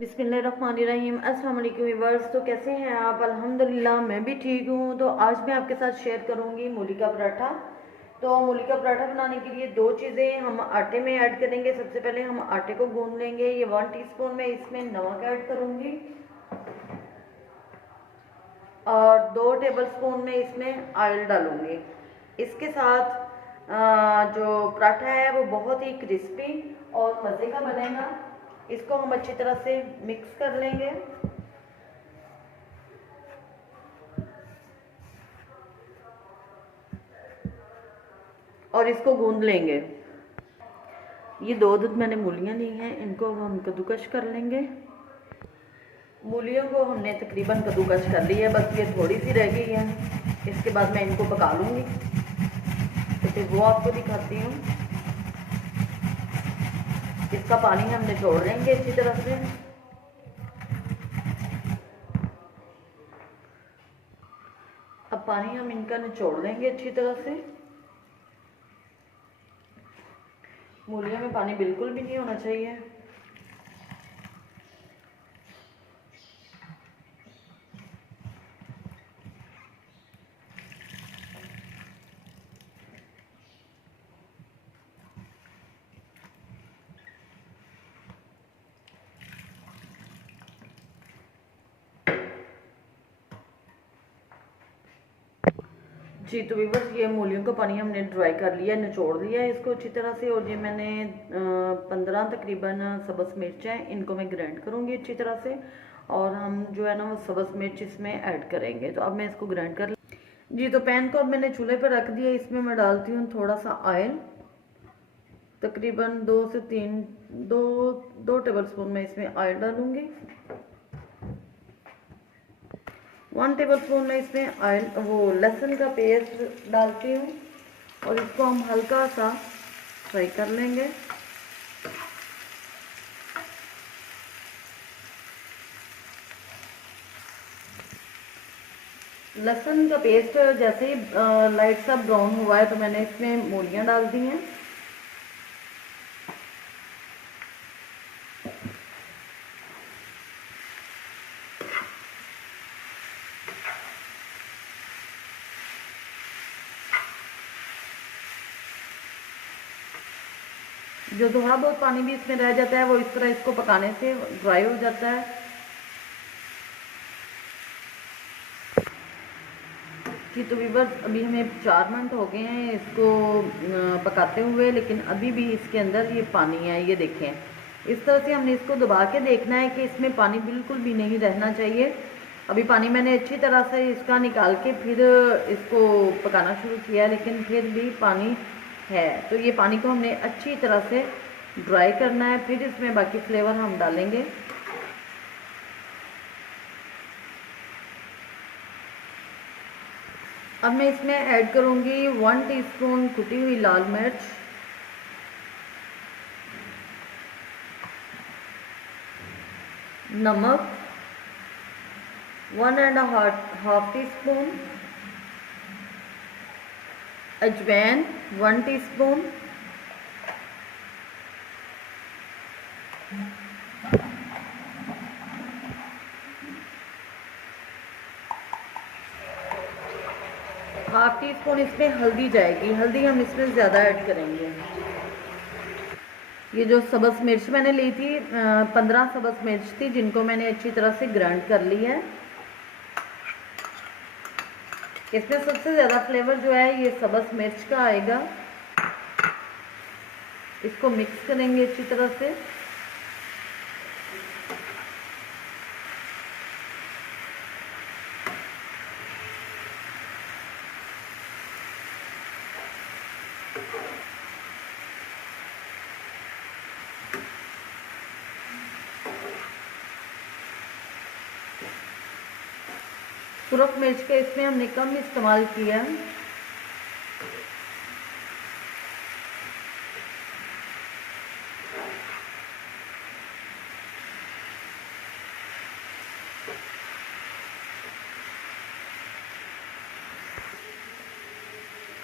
बिस्मिल्लाहिर्रहमानिर्रहीम। अस्सलाम वालेकुम व्यूअर्स। तो कैसे हैं आप? अल्हम्दुलिल्लाह मैं भी ठीक हूँ। तो आज मैं आपके साथ शेयर करूँगी मूली का पराठा। तो मूली का पराठा बनाने के लिए दो चीज़ें हम आटे में ऐड करेंगे। सबसे पहले हम आटे को गूंद लेंगे। ये 1 टीस्पून में इसमें नमक ऐड करूँगी और 2 टेबलस्पून में इसमें ऑयल डालूँगी। इसके साथ जो पराठा है वो बहुत ही क्रिस्पी और मज़े का बनेगा। इसको हम अच्छी तरह से मिक्स कर लेंगे। और इसको गूंद लेंगे। ये 2 दूध मैंने मूलियाँ ली हैं, इनको हम कद्दूकश कर लेंगे। मूलियों को हमने तकरीबन कद्दूकश कर लिया है, बस ये थोड़ी सी रह गई है। इसके बाद मैं इनको पका लूँगी, तो फिर वो आपको दिखाती हूँ। इसका पानी हम निचोड़ लेंगे अच्छी तरह से। अब पानी हम इनका निचोड़ लेंगे अच्छी तरह से। मूलियों में पानी बिल्कुल भी नहीं होना चाहिए। जी तो व्यूअर्स, ये मूलियों का पानी हमने ड्राई कर लिया, निचोड़ लिया है इसको अच्छी तरह से। और ये मैंने 15 तकरीबन सब्ज़ मिर्च हैं, इनको मैं ग्राइंड करूँगी अच्छी तरह से। और हम जो है ना वो सब्ज़ मिर्च इसमें ऐड करेंगे। तो अब मैं इसको ग्राइंड कर जी। तो पैन को अब मैंने चूल्हे पर रख दिया। इसमें मैं डालती हूँ थोड़ा सा ऑयल, तकरीबन 2 से 3 दो टेबलस्पून में इसमें ऑयल डालूँगी। 1 टेबलस्पून में इसमें ऑयल लहसुन का पेस्ट डालती हूँ और इसको हम हल्का सा फ्राई कर लेंगे। लहसुन का पेस्ट जैसे ही लाइट सा ब्राउन हुआ है तो मैंने इसमें मूलियाँ डाल दी हैं। जो थोड़ा बहुत पानी भी इसमें रह जाता है वो इस तरह इसको पकाने से ड्राई हो जाता है। जी तो व्यूअर्स, अभी हमें 4 मिनट हो गए हैं इसको पकाते हुए, लेकिन अभी भी इसके अंदर ये पानी है। ये देखें, इस तरह से हमने इसको दबा के देखना है कि इसमें पानी बिल्कुल भी नहीं रहना चाहिए। अभी पानी मैंने अच्छी तरह से इसका निकाल के फिर इसको पकाना शुरू किया, लेकिन फिर भी पानी है। तो ये पानी को हमने अच्छी तरह से ड्राई करना है, फिर इसमें बाकी फ्लेवर हम डालेंगे। अब मैं इसमें ऐड करूँगी 1 टीस्पून कुटी हुई लाल मिर्च, नमक 1.5 टीस्पून, अजवाइन 1 टीस्पून, ½ टीस्पून इसमें हल्दी जाएगी। हल्दी हम इसमें ज़्यादा ऐड करेंगे। ये जो सब्ज़ मिर्च मैंने ली थी, 15 सब्ज़ मिर्च थी, जिनको मैंने अच्छी तरह से ग्राइंड कर ली है। इसमें सबसे ज़्यादा फ्लेवर जो है ये सब्ज़ मिर्च का आएगा। इसको मिक्स करेंगे अच्छी तरह से। सुरख मिर्च का इसमें हमने कम इस्तेमाल किया है।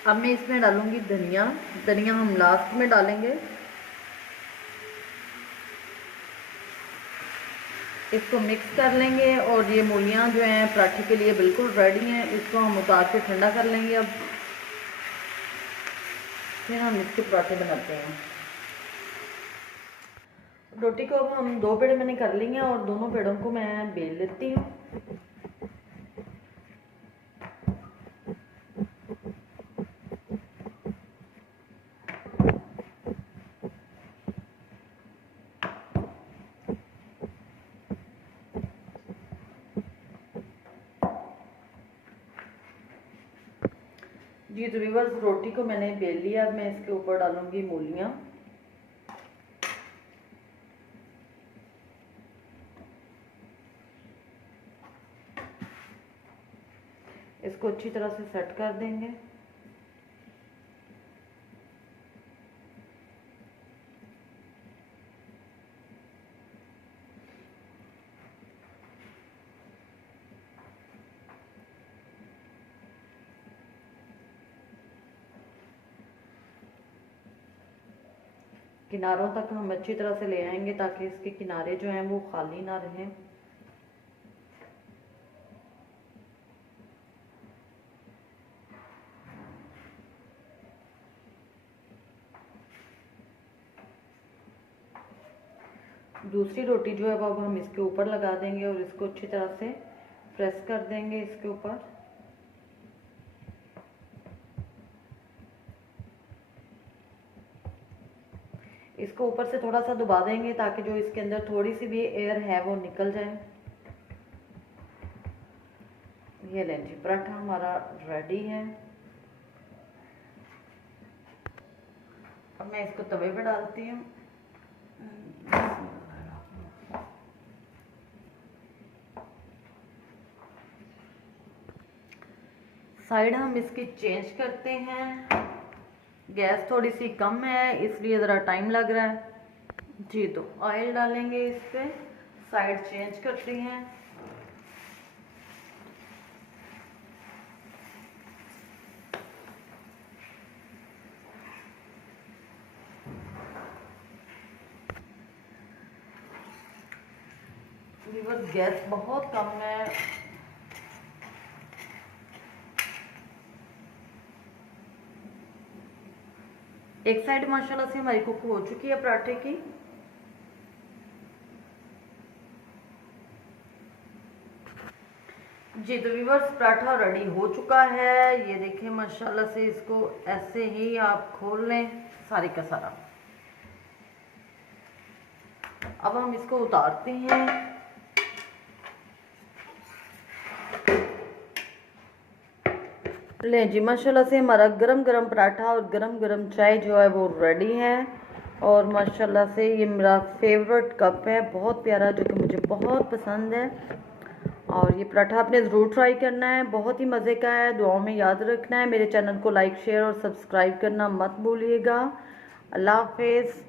अब मैं इसमें डालूंगी धनिया। धनिया हम लास्ट में डालेंगे। इसको मिक्स कर लेंगे और ये मूलियाँ जो हैं पराठे के लिए बिल्कुल रेडी हैं। इसको हम उतार के ठंडा कर लेंगे। अब फिर हम इसके पराठे बनाते हैं। रोटी को अब हम 2 पेड़ मैंने कर ली हैं और दोनों पेड़ों को मैं बेल लेती हूँ। जी तो व्यूअर्स, रोटी को मैंने बेल लिया। अब मैं इसके ऊपर डालूंगी मूलियाँ। इसको अच्छी तरह से सेट कर देंगे। किनारों तक हम अच्छी तरह से ले आएंगे ताकि इसके किनारे जो हैं वो खाली ना रहें। दूसरी रोटी जो है अब हम इसके ऊपर लगा देंगे और इसको अच्छी तरह से प्रेस कर देंगे इसके ऊपर। इसको ऊपर से थोड़ा सा दबा देंगे ताकि जो इसके अंदर थोड़ी सी भी एयर है वो निकल जाए। ये लें जी, पराठा हमारा रेडी है। अब मैं इसको तवे पे डालती हूँ। साइड हम इसकी चेंज करते हैं। गैस थोड़ी सी कम है इसलिए ज़रा टाइम लग रहा है जी। तो ऑयल डालेंगे इस पे, साइड चेंज करते हैं। बस गैस बहुत कम है। एक साइड माशाल्लाह से हमारी कुक हो चुकी है पराठे की। जी तो व्यूअर्स, पराठा रेडी हो चुका है। ये देखें माशाल्लाह से, इसको ऐसे ही आप खोल लें सारे का सारा। अब हम इसको उतारते हैं। ले जी, माशाल्लाह से हमारा गरम गरम पराठा और गरम गरम चाय जो है वो रेडी है। और माशाल्लाह से ये मेरा फेवरेट कप है, बहुत प्यारा, जो कि मुझे बहुत पसंद है। और ये पराठा आपने ज़रूर ट्राई करना है, बहुत ही मज़े का है। दुआओं में याद रखना है। मेरे चैनल को लाइक शेयर और सब्सक्राइब करना मत भूलिएगा। अल्लाह हाफिज़।